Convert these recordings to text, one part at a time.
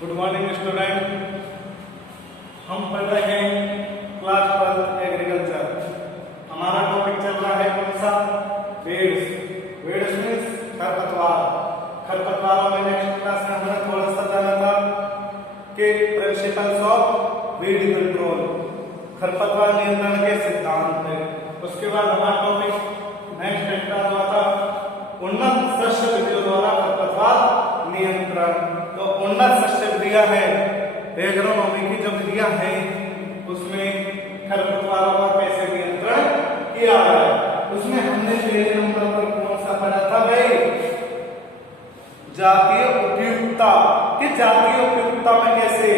Good morning student. हम पढ़ रहे हैं क्लास 12 एग्रीकल्चर। हमारा टॉपिक चल रहा है कौन सा? वेड्स। वेड्स मीन्स खरपतवार। खरपतवारों में नेक्स्ट क्लास में हमने थोड़ा सा जाना था कि प्रिंसिपल्स ऑफ वीड कंट्रोल, खरपतवार नियंत्रण के सिद्धांत। उसके बाद हमारा टॉपिक नेक्स्ट स्टार्ट हुआ था उन्नत शस्य विधियों द्वारा खरपतवार नियंत्रण। तो उन्नत शस्य विधियां है, एग्रोनॉमी की जो विधियां हैं उसमें खरपतवारों का कैसे नियंत्रण किया जाए। उसमें हमने पहले नंबर पर कौन सा पढ़ा था भाई? जातीय उपयुक्तता। कि जातीय उपयुक्तता में कैसे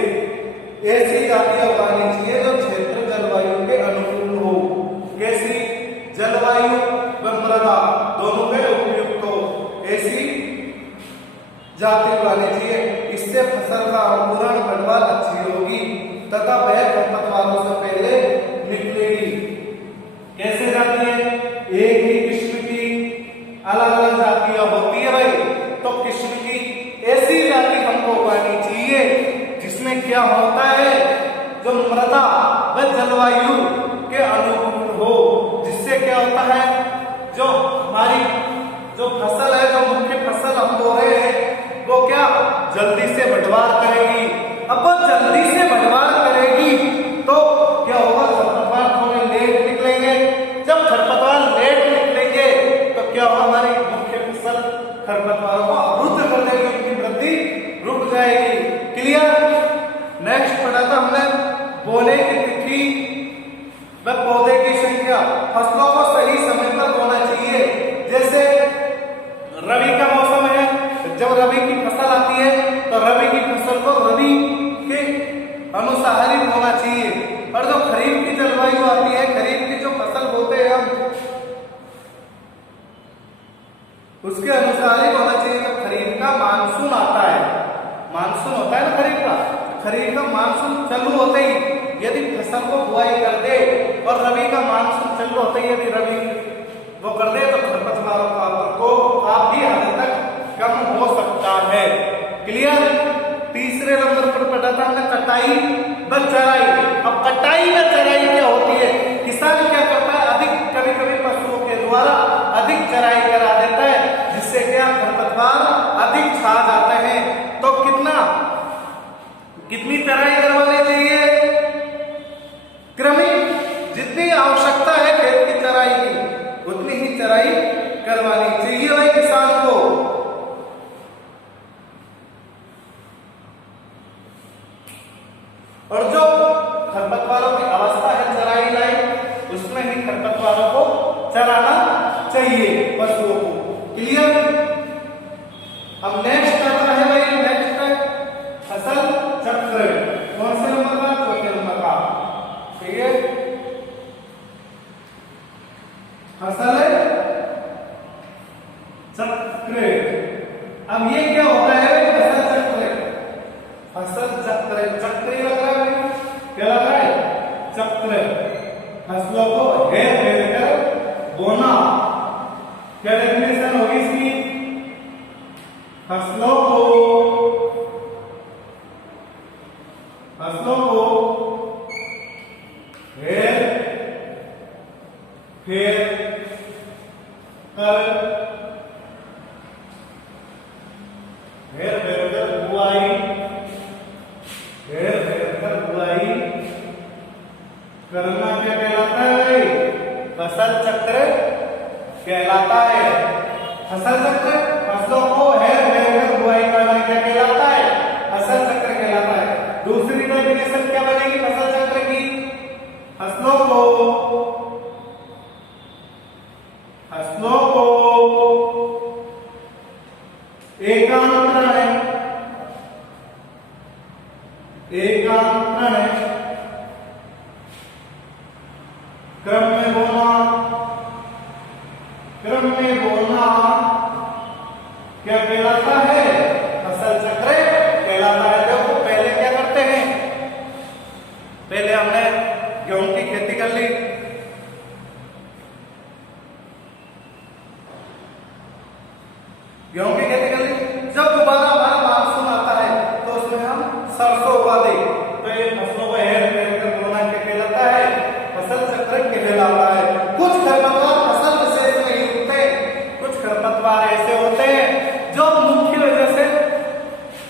ऐसी जातियां उगानी चाहिए जो क्षेत्र जलवायु के अनुकूल हो। कैसी? जलवायु व मृदा दोनों में उपयुक्त हो, ऐसी जाति उगानी चाहिए। इससे फसल का अंकुरण बढ़वार अच्छी होगी तथा वह खरपतवारों से पहले निकलेगी। कैसे जाती है? एक ही किस्म की अलग अलग जातियां होती है भाई, तो किस्म की ऐसी जाति हमको उगानी चाहिए जिसमें क्या होता है, जो मृदा व जलवायु के अनुकूल हो। जिससे क्या होता है, जो हमारी जो फसल है, जो मुख्य फसल हम बो रहे हैं, वो क्या जल्दी से बढ़वार करेगी। अब वो जल्दी से बढ़वार करेगी तो क्या होगा? खरपतवार थोड़े लेट निकलेंगे। जब खरपतवार लेट निकलेंगे तो क्या होगा? हमारी मुख्य फसल खरपतवारों को अवरुद्ध कर देगी, उनकी वृद्धि रुक जाएगी। क्लियर? नेक्स्ट पढ़ा था हमने बोने की तिथि व पौधे की संख्या। फसलों को सही समय पर बोना चाहिए। जैसे रबी का मौसम है, जब रबी की फसल आती है तो रबी की फसल को रबी के अनुसार ही बोना चाहिए। और जो खरीफ की जलवायु आती है, खरीफ की जो फसल बोते हैं हम, उसके अनुसार ही बोना चाहिए। जब खरीफ का मानसून आता है, मानसून होता है ना खरीफ का, खरीफ का मानसून चालू होते ही यदि फसल को बुआई कर दे और रबी का मानसून चालू होते ही यदि रबी वो कर दे तो खरपतवारों का प्रकोप काफी हद तक कम हो सकता है। क्लियर? तीसरे नंबर पर पढ़ा था हमने कटाई व चराई। अब कटाई व चराई क्या होती है? किसान क्या करता है, अधिक कभी कभी पशुओं के द्वारा अधिक चराई करा देता है, जिससे क्या खरपतवार अधिक छा जाते हैं। तो कितनी चराई करवानी चाहिए? क्रमिक, जितनी आवश्यकता है खेत की चराई की उतनी ही चराई करवानी चाहिए भाई किसान को। और जो खरपतवारों की अवस्था है चराई लायक, उसमें ही खरपतवारों को चराना चाहिए पशुओं को। क्लियर? अब नेक्स्ट आता है भाई, नेक्स्ट फसल चक्र। कौन से नंबर का? चौथे नंबर का। ठीक है, फसल चक्र। अब ये क्या होता है? फसल चक्र। फसल चक्र, चक्र लग रहा है, क्या लग रहा है? चक्र। फसलों को हेर फेर कर बोना। क्या डेफिनेशन होगी इसकी? फसलों को हेर फेर कर बुआई, हेर फेर कर बुआई करना क्या कहलाता है? फसल चक्र कहलाता है। फसल चक्र, फसलों को हेर फेर कर बुआई करना क्या कहलाता है? फसल चक्र कहलाता है। दूसरी डेफिनेशन क्या बनेगी फसल चक्र की? फसलों को एकांतरण क्रम में बोना क्या कहलाता है? फसल चक्र कहलाता है। देखो पहले क्या करते हैं, पहले हमने गेहूं की खेती कर ली, जब दोबारा हमारा मानसून आता है तो उसमें हम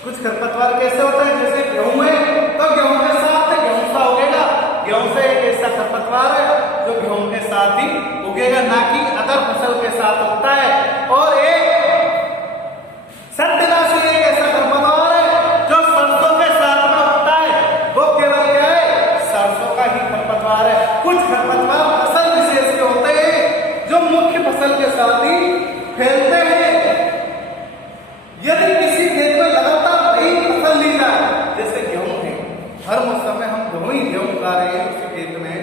कुछ खरपतवार कैसे होता है, जैसे गेहूं है तो गेहूं के साथ गेहूं सा उगेगा, गेहूं से एक ऐसा खरपतवार है जो गेहूं के साथ ही उगेगा, ना कि अदर फसल के साथ उगता है। और एक सट्टनाशी एक ऐसा खरपतवार है जो सरसों के साथ में उगता है, वो केवल क्या है, सरसों का ही खरपतवार है। कुछ खरपतवार फसल विशेष के होते हैं जो मुख्य फसल के साथ ही फैलते हैं। यदि किसी खेत में लगातार कई फसल ली जाए, जैसे गेहूं है, हर मौसम में हम गेहूं उगा रहे हैं उस खेत में,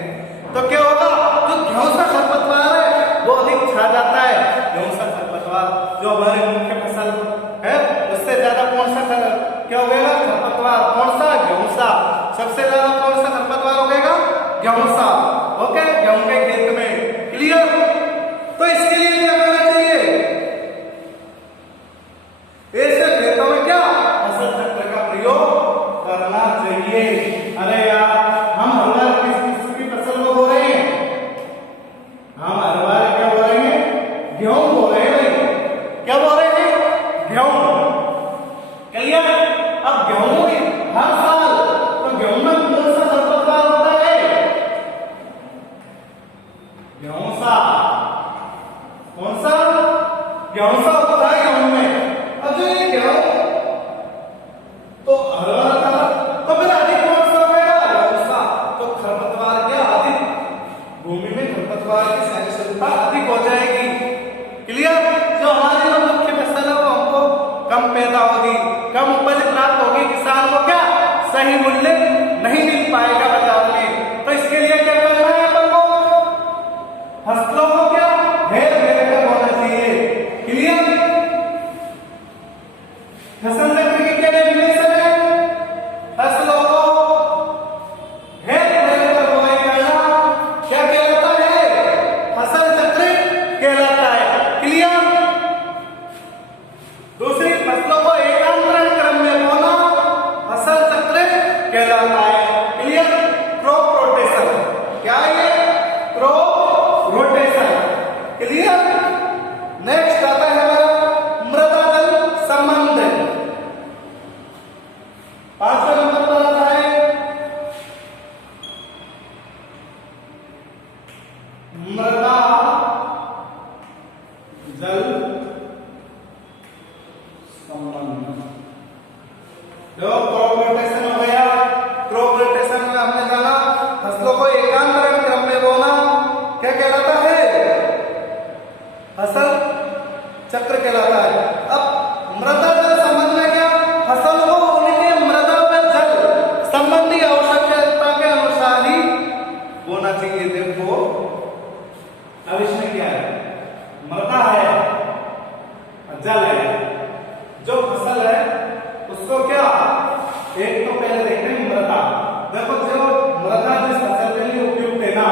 तो क्या होगा, जो गेहूं सा खरपतवार है वो अधिक छा जाता है। गेहूं सा खरपतवार जो हमारे मुख्य फसल है उससे ज्यादा कौन सा क्या होगा, खरपतवार कौन सा, गेहूं सा। सबसे ज्यादा कौन सा खरपतवार होगा, गेहूं सा। ओके, गेहूं के खेत में, क्लियर। तो इसके लिए क्या करना चाहिए, ऐसे खेतों में क्या फसल चक्र का प्रयोग करना चाहिए। अरे यार, हम हर बार किस किस्म की फसल को बो रहे हैं, हम हर बार क्या बो रहे हैं, गेहूं बो रहे हैं। क्या बो रहे हैं, गेहूं, क्लियर। अब गेहूं हर साल, तो गेहूं में कौन सा खरपतवार होता है, गेहूं सा। कौन सा, गेहूं सा होता है गेहूं में। अब जो ये गेहूं तो हर बार था, तो फिर अधिक कौन सा होगा, गेहूं सा। तो खरपतवार क्या अधिक, भूमि में खरपतवार की सहिष्णुता अधिक हो जाएगी, क्लियर। जो हमारी जो मुख्य फसल है वो हमको कम पैदा होगी, कम उपज प्राप्त होगी, किसान को क्या सही मूल्य नहीं मिल पाएगा बाजार में। तो इसके लिए क्या करना है अपन को, फसलों को क्या घेर घेर कर बोना चाहिए, क्लियर। फसल चक्र की क्या डेफिनेशन है, फसलों को घेर घेर कर बोआई करना क्या कहलाता है, फसल चक्र कहलाता है, क्लियर। दूसरी, फसलों को एकांतरण क्रम में बोना फसल चक्र कहलाता है, क्लियर। क्रॉप रोटेशन, क्या है, क्रॉप रोटेशन, क्लियर। नेक्स्ट आता है हमारा मृदा जल संबंध, 5वें नंबर पर आता है मृदा जल संबंध। क्रॉप रोटेशन हो गया। क्रॉप रोटेशन में हमने जाना फसलों को एकांतरण क्रम में बोना क्या कहलाता है, फसल चक्र कहलाता है। अब मृदा जल संबंध में क्या, फसल को उनके मृदा व जल संबंधी आवश्यकता के अनुसार ही बोना चाहिए। देखो अब इसमें क्या है, मृदा है, जल है, जो फसल है उसको क्या, एक तो पहले देखते हैं मृदा। देखो जो मृदा जिस फसल के लिए उपयुक्त है ना,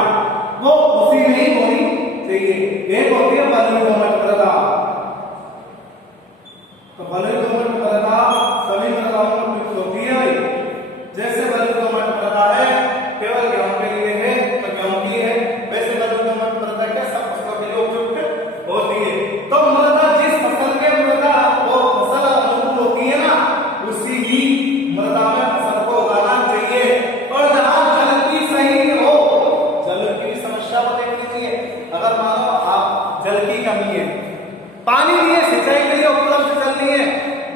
वो उसी में ही होनी चाहिए। एक होती है बलुई दोमट मृदा, तो बलुई दोमट मृदा सभी मृदाओं में उपयुक्त होती है। जैसे बलुई दोमट मृदा है केवल गेहूं के लिए है तो गेहूं की है, वैसे बलुई दोमट मृदा क्या सब फसलों के लिए उपयुक्त होती है। तो मृदा जिस फसल के मृदा वो फसल अनुकूल होती है ना, उसी ही मृदा में फसल को उगाना चाहिए। और जहां जल की सही हो, जल की समस्या को देखनी चाहिए। अगर मानो आप जल की कमी है, पानी नहीं है, सिंचाई के लिए उपलब्ध जल नहीं है,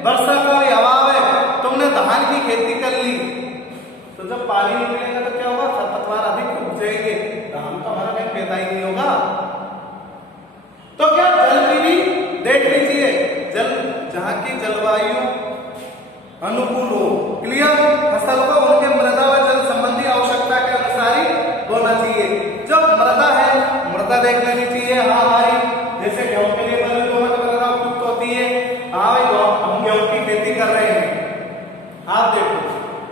वर्षा का भी अभाव है, तुमने धान की खेती कर ली, तो जब पानी नहीं मिलेगा तो क्या होगा, खरपतवार अधिक उग जाएंगे, धान तो हमारा कहीं पैदा ही नहीं होगा। तो क्या जल की भी देखनी चाहिए, जल जहां की जलवायु अनुकूल हो, क्लियर। फसल को उनके मृदा व जल संबंधी आवश्यकता के अनुसार ही बोना चाहिए। जो मृदा है, मृदा देख लेनी चाहिए। हाँ हमारी जैसे गेहूं के लिए बलुई दोमट मृदा उपयुक्त होती है। हाँ हम गेहूं की खेती कर रहे हैं, आप देखो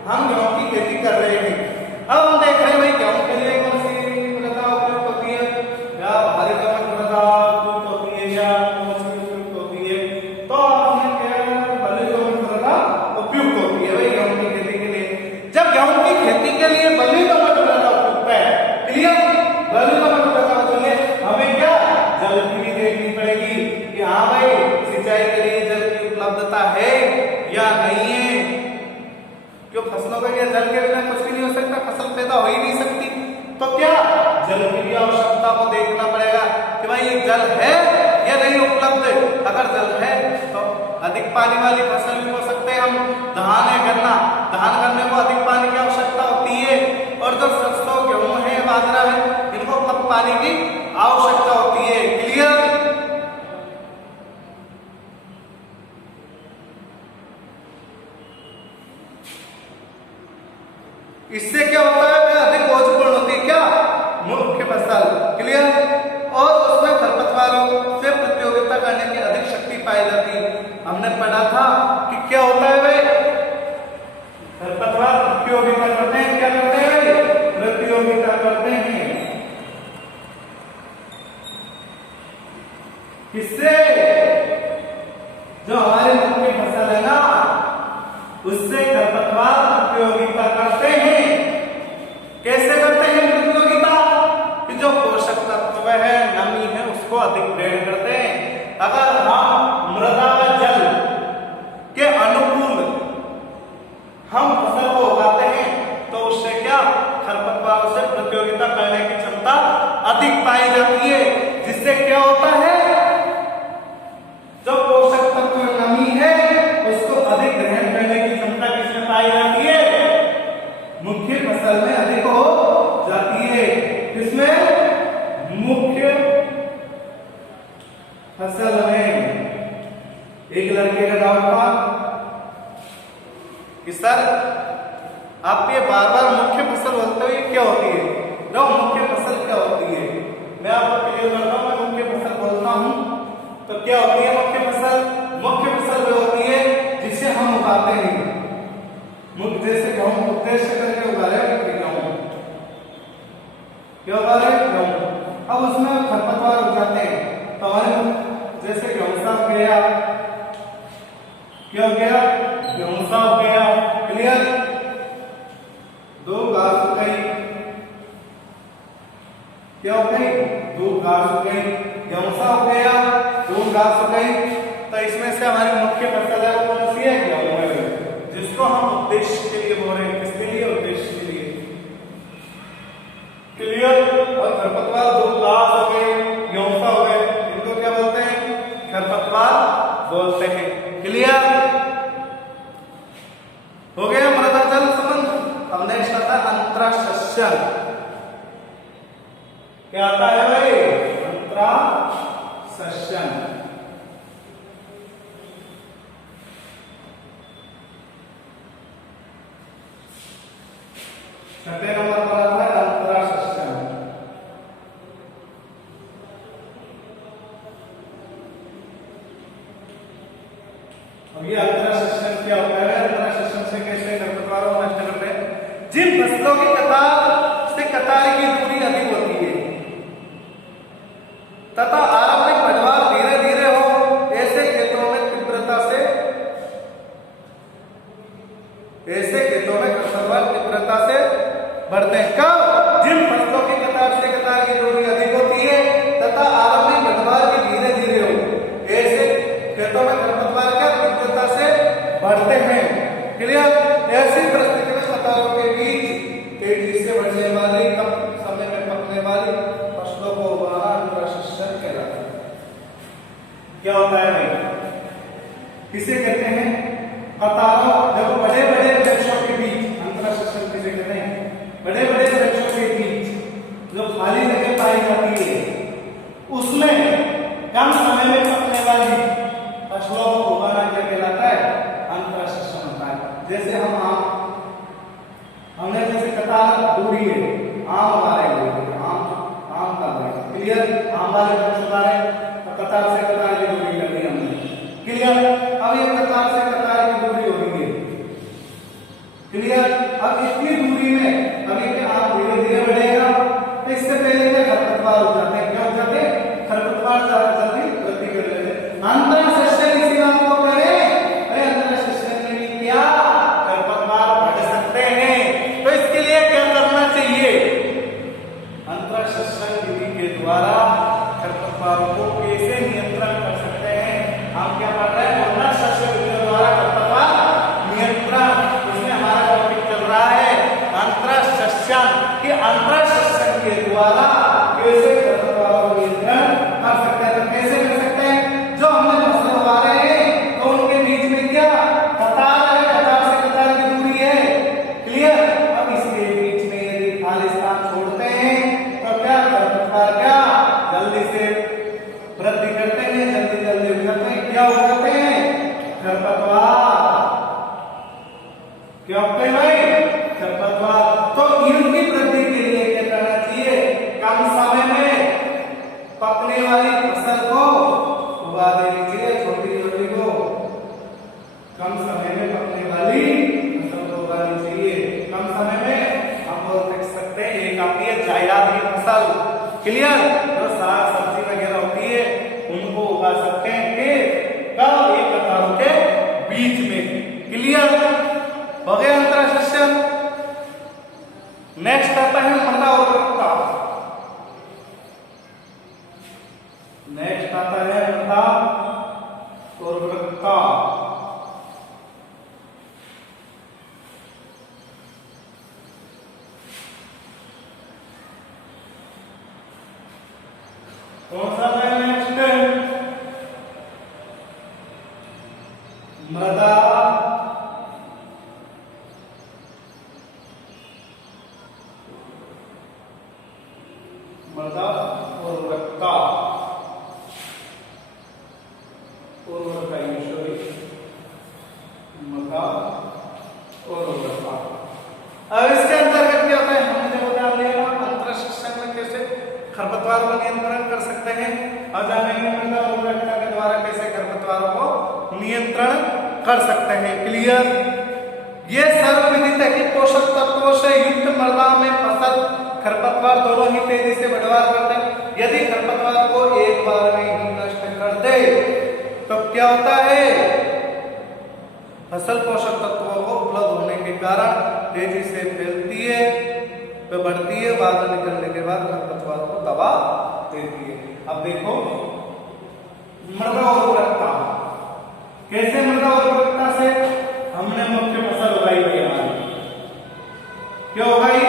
हम गेहूं की खेती कर रहे हैं। अब हम देख रहे हैं भाई गेहूं के लिए कौन सी मृदा उपयुक्त होती है, या हरे दोमट मृदा उपयुक्त होती है, या कौन सी उपयुक्त होती है। तो आपने क्या, बलुई दोमट मृदा उपयुक्त होती है भाई गेहूं की खेती के लिए। जब गेहूं की खेती के लिए बलुई दोमट मृदा उपयुक्त है, क्लियर। बलुई दोमट मृदा के लिए हमें क्या, जल की भी देखनी पड़ेगी कि हाँ भाई सिंचाई के लिए जल की उपलब्धता है या नहीं है। क्यों फसलों के लिए जल के बिना कुछ भी नहीं हो सकता, फसल पैदा हो ही नहीं सकती। तो क्या जल की भी आवश्यकता को देखना पड़ेगा कि भाई ये जल है या नहीं उपलब्ध। अगर जल है तो अधिक पानी वाली फसल भी हो सकते हैं। हम धान है गन्ना, धान करने को अधिक पानी की आवश्यकता होती है, और जो सरसों गेहूं है बाजरा है इनको कम पानी की आवश्यकता होती है। क्लियर? इससे क्या होता है, वह अधिक बोझपूर्ण होती है क्या, मुख्य फसल। क्लियर? और उसमें खरपतवारों से प्रतियोगिता करने की अधिक शक्ति पाई जाती है। हमने पढ़ा था कि क्या होता है भाई, खरपतवार प्रतियोगिता करते हैं। क्या करते हैं भाई? प्रतियोगिता करते हैं। किससे? जो हमारे मुख्य फसल है ना उससे खरपतवार प्रतियोगिता करते हैं। कैसे करते हैं प्रतियोगिता? कि जो पोषक तत्व है, नमी है, उसको अधिक ग्रहण करते हैं। अगर हम मृदा व जल के अनुकूल हम फसल को उगाते हैं तो उससे क्या, खरपतवारों से प्रतियोगिता करने की क्षमता अधिक पाई जाती है। जिससे क्या होता है, जो पोषक तत्व नमी है उसको अधिक ग्रहण करने की क्षमता किसमें पाई जाती है, मुख्य फसल में अधिक हो जाती है। किसमें? मुख्य फसल में। एक लड़के का डाउट था कि सर आप ये बार बार मुख्य फसल बोलते हो, ये क्या होती है? नो, मुख्य फसल क्या होती है मैं आपको क्लियर करता हूं। मैं मुख्य फसल बोलता हूं तो क्या होती है मुख्य फसल? मुख्य फसल वो होती है जिसे हम उगाते हैं। जैसे गेहूं उद्देश्य करके उगा रहे हैं, गेहूं क्या उगा रहे हैं? गेहूं। अब उसमें खरपतवार उग जाते हैं तो हमारे जैसे गेहूं सा उग गया, क्या हो गया? गेहूं सा उग गया। क्लियर? दो घास उग गई, क्या हो गई? दो घास उग गई। गेहूं सा उग गया, दो घास उग गई। तो इसमें से हमारी मुख्य फसल है वो कौन सी है? गेहूं है, जिसको हम उद्देश्य के लिए बोल रहे हैं। किसके लिए? उद्देश्य के लिए। क्लियर? और खरपतवार दो घास हो गए, गेहूं सा हो गए, इनको क्या बोलते हैं? खरपतवार बोलते हैं। क्लियर? हो गया मृदा जल संबंध। अब नेक्स्ट आता है अंतराशस्यन। क्या आता है भाई? अंतराशस्यन। छठे नंबर पर आता है अंतराशस्यन। अब ये अंतराशस्यन क्या होता है? अंतराशस्यन से कैसे खरपतवारों को नष्ट करते हैं? जिन फसलों की कतार से कतार की दूरी अधिक होती है तथा आरंभिक बढ़वार धीरे धीरे हो, ऐसे खेतों में तीव्रता से खरपतवार तीव्रता से बढ़ते हैं। कब? जिन फसलों की कतार से कतार की दूरी अधिक होती है तथा आरंभिक बढ़वार भी धीरे धीरे हो, ऐसे खेतों में खरपतवार क्या तीव्रता से बढ़ते हैं। क्लियर? ऐसी परिस्थिति में कतारों के बीच तेजी से बढ़ने वाली, कम समय में पकने वाली फसलों को उगाना अंतराशस्यन कहलाता है। क्या होता है भाई? किसे कहते हैं? कतारों, जब बड़े बड़े वृक्षों के बीच, अंतराशस्यन किसे कहते हैं? बड़े बड़े वृक्षों के बीच जो खाली जगह पाई जाती है उसमें कम समय में पकने वाली फसलों को उगाना क्या कहलाता है? अंतराशस्यन होता है। जैसे हमने जैसे कतार दूरी है, आम उगा रहे हैं, आम का रहे हैं। क्लियर? आम वाले वृक्ष उगा रहे हैं तो कतार से कतार की दूरी कर दी हमने। क्लियर? अब ये कतार से कतार की दूरी हो गई है। क्लियर? अब इतनी दूरी में अभी क्या आम धीरे धीरे बढ़ेगा तो इससे पहले क्या खरपतवार हो जाते हैं? क्या हो जाते हैं? खरपतवार ज्यादा जल्दी वृद्धि कर लेते हैं। अंतराशस्यन इसी बात को करें, अंतराशस्यन में भी क्या खरपतवार बढ़ सकते हैं। तो इसके लिए क्या करना चाहिए? अंतराशस्यन विधि के द्वारा खरपतवारों को कैसे नियंत्रण कर सकते हैं? हम क्या कर रहे हैं? अंतराशस्यन विधि के द्वारा खरपतवार नियंत्रण। इसमें हमारा क्लियर। जो साग सब्जी वगैरह होती है उनको उगा सकते हैं कब, एक कतारों के बीच में। क्लियर हो गया अंतरा शिष्य। नेक्स्ट आता है मृदा उर्वरकता। नेक्स्ट आता है मृदा उर्वरकता। कौन सा है नेक्स्ट? मृदा मृदा उर्वरकता। उर्वरकता मृदा उर्वरकता। अब इसके अंतर्गत क्या होता है, हमने जो बता लिया अंतरा शिक्षण में कैसे खरपतवार का नियंत्रण कर सकते हैं। अब जानेंगे मृदा उर्वरकता के द्वारा कैसे खरपतवारों को नियंत्रण कर सकते हैं। क्लियर। ये सर्वविदित है कि पोषक तत्वों से युक्त मृदा में फसल खरपतवार दोनों ही तेजी से बढ़वार करते हैं। यदि खरपतवार को एक बार में ही नष्ट कर दे तो क्या होता है, फसल पोषक तत्वों को उपलब्ध होने के कारण तेजी से फैलती है, तो बढ़ती है, बाहर निकलने के बाद खरपतवार को दबा देती है। अब देखो मृदा उर्वरकता कैसे, मृदा उर्वरकता से हमने मुख्य फसल उगाई है। क्या उगाई?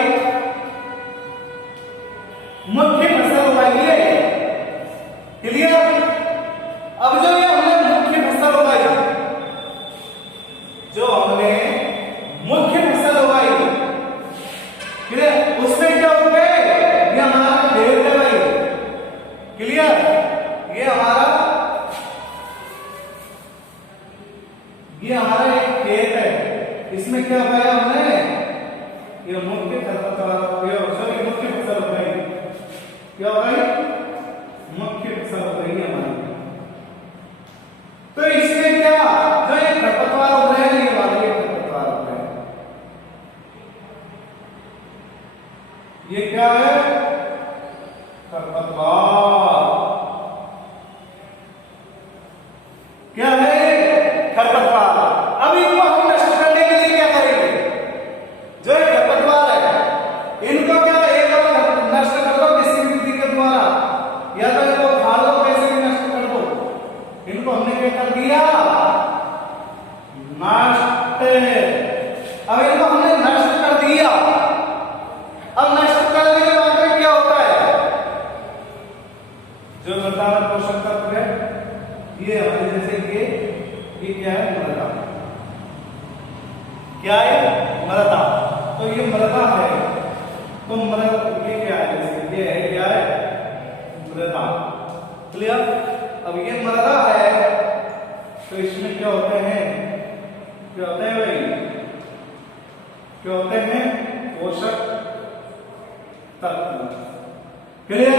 मुख्य फसल उगाई है। क्लियर। अब जो ये हमने मुख्य फसल उगाई, जो हमने मुख्य फसल उगाई, क्लियर, उसमें क्या हो गए, ये हमारा खेत है भाई। क्लियर। ये हमारा एक खेत है, इसमें क्या उगाया हमने, ये मुख्य खरपतवार, सॉरी मुख्य फसल उगाई। क्या उगाई? मुख्य फसल उगाई हमारी। तो इसमें क्या, जो ये खरपतवार उग रहे हैं, ये वाले खरपतवार उग रहे हैं। ये क्या है? खरपतवार। क्या है? खरपतवार। अब इनको हम नष्ट करने के लिए क्या करेंगे, जो ये खरपतवार है इनको क्या, एक बार नष्ट कर दो किसी विधि के द्वारा, या तो इनको खा लो, कैसे भी नष्ट कर दो। इनको हमने क्या कर दिया, नष्ट। अब इनको हमने नष्ट कर दिया। अब नष्ट करने के बाद में क्या होता है, जो मृदा में पोषक तत्व है, ये हमारे जैसे ये क्या है, मृदा। क्या है? मृदा। तो ये मृदा है, तो मृदा ये क्या है, जैसे ये है, क्या है, मृदा। क्लियर। अब ये मृदा है, तो इसमें क्या होते हैं, क्या होते हैं भाई, क्या होते हैं, पोषक तत्व। क्लियर।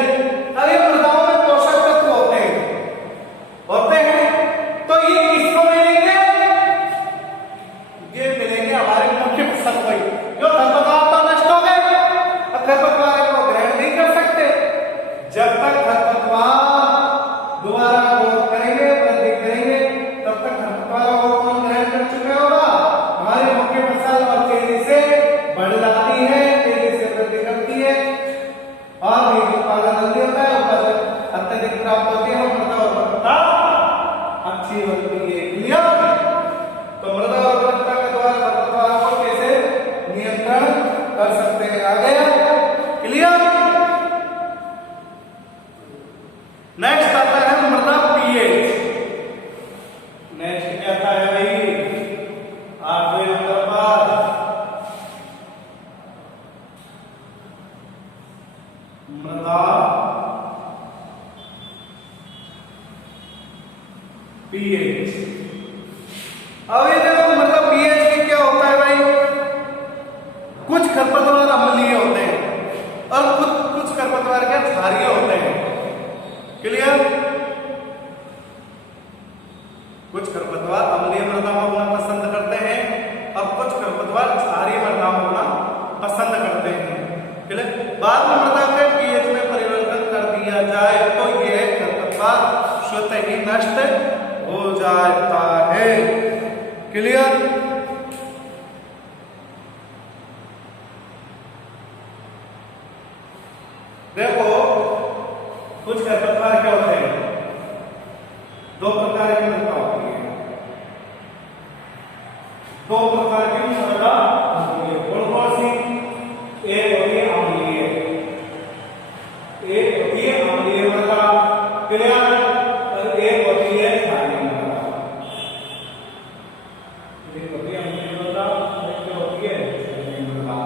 अब ये मृदाओं में पोषक तत्व होते हैं, तो ये किसको मिलेंगे, ये मिलेंगे हमारे मुख्य फसल को। जो खरपतवार तो नष्ट हो गए, अब खरपतवार को ग्रहण नहीं कर सकते। जब तक खरपतवार दोबारा ग्रोथ करेंगे, वृद्धि करेंगे, तब तक खरपतवार को कौन ग्रहण कर चुका होगा, हमारी मुख्य फसल, और तेजी से बढ़ जाती है, तेजी से वृद्धि करती है और उत्पादन नष्ट हो जाता है। क्लियर? देखो कुछ खरपतवार क्या होते हैं, दो प्रकार की मृदा होती है, दो प्रकार की मृदा होती है। कौन कौन सी? एक होती है अम्लीय, एक होती है अम्लीय मृदा, क्लियर? और एक होती है क्षारीय मृदा। एक होती है अम्लीय मृदा, एक होती है क्षारीय मृदा।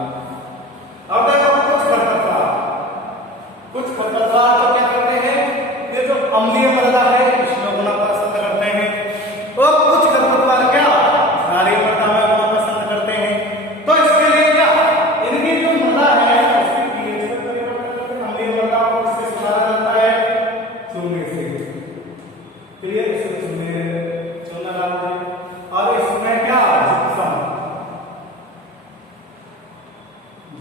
अब देखो कुछ खरपतवार तो क्या करते हैं, ये जो अम्लीय मृदा है इसमें उगना पसंद करते हैं, और कुछ खरपतवार क्या क्षारीय मृदा में उगना पसंद करते हैं। तो इसके लिए क्या, इनकी जो मृदा है उसकी पीएच में परिवर्तन करके अम्लीय मृदा को इससे सुधारा जाता है चूने से। क्लियर? इससे चूना डालते हैं और इसमें क्या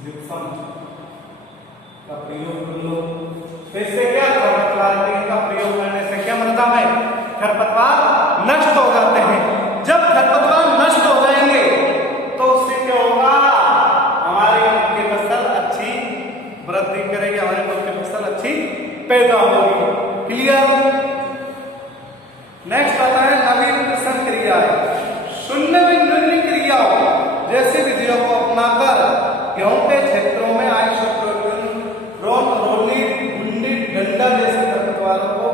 जिप्सम का प्रयोग कर लो। तो इससे क्या, खरपतवार का प्रयोग करने से क्या, मृदा में खरपतवार नष्ट हो जाते हैं। जब खरपतवार नष्ट हो जाएंगे तो उससे क्या होगा, हमारे की फसल अच्छी वृद्धि करेगी, हमारे मुल्क की फसल अच्छी पैदा होगी। क्लियर? नेक्स्ट आता है नवीनीकरण क्रिया। शून्य में निर्णय क्रियाओं जैसी विधियों को अपनाकर गेहूं के क्षेत्रों में डंडा जैसे खरपतवारों को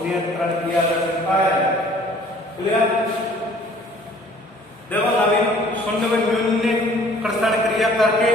नियंत्रण किया जा सकता है। क्लियर? देखो नवीन शून्य में न्यूनीकरण क्रिया करके